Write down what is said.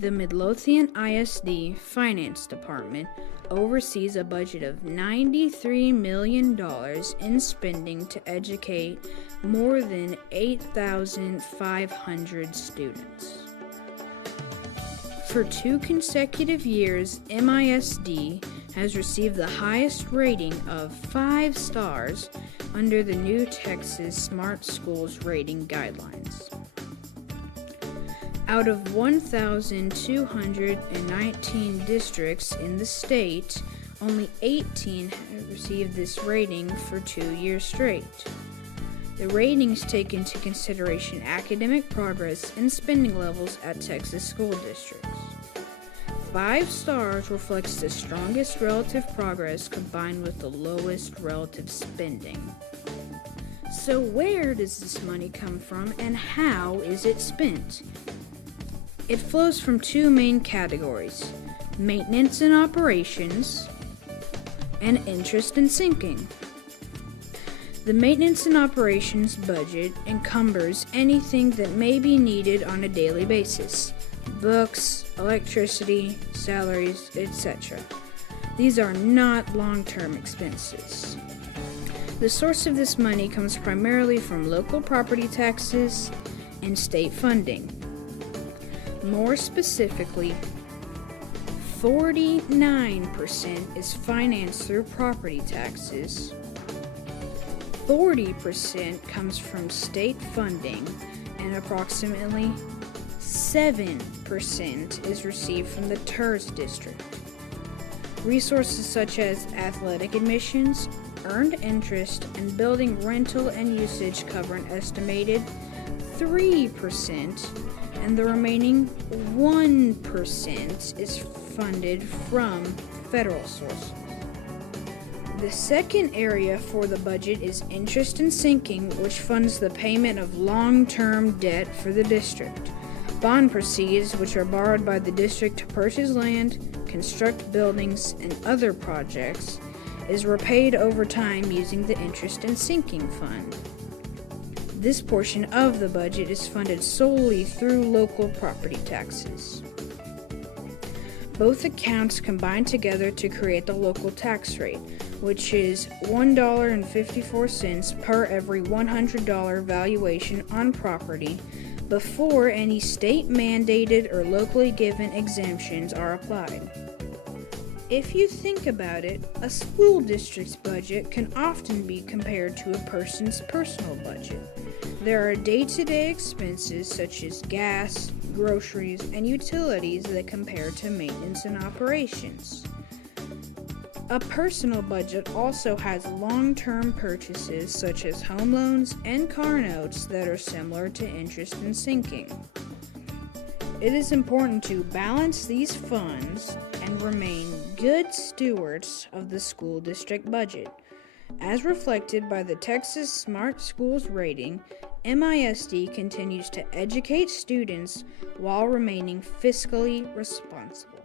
The Midlothian ISD Finance Department oversees a budget of $93 million in spending to educate more than 8,500 students. For 2 consecutive years, MISD has received the highest rating of 5 stars under the new Texas Smart Schools rating guidelines. Out of 1,219 districts in the state, only 18 have received this rating for 2 years straight. The ratings take into consideration academic progress and spending levels at Texas school districts. 5 stars reflects the strongest relative progress combined with the lowest relative spending. So where does this money come from and how is it spent? It flows from 2 main categories: maintenance and operations, and interest and sinking. The maintenance and operations budget encumbers anything that may be needed on a daily basis: books, electricity, salaries, etc. These are not long-term expenses. The source of this money comes primarily from local property taxes and state funding. More specifically, 49% is financed through property taxes, 40% comes from state funding, and approximately 7% is received from the TERS district. Resources such as athletic admissions, earned interest, and building rental and usage cover an estimated 3%, and the remaining 1% is funded from federal sources. The second area for the budget is interest and sinking, which funds the payment of long-term debt for the district. Bond proceeds, which are borrowed by the district to purchase land, construct buildings, and other projects, is repaid over time using the interest and sinking fund. This portion of the budget is funded solely through local property taxes. Both accounts combine together to create the local tax rate, which is $1.54 per every $100 valuation on property before any state-mandated or locally given exemptions are applied. If you think about it, a school district's budget can often be compared to a person's personal budget. There are day-to-day expenses such as gas, groceries, and utilities that compare to maintenance and operations. A personal budget also has long-term purchases such as home loans and car notes that are similar to interest and sinking. It is important to balance these funds and remain good stewards of the school district budget. As reflected by the Texas Smart Schools rating, MISD continues to educate students while remaining fiscally responsible.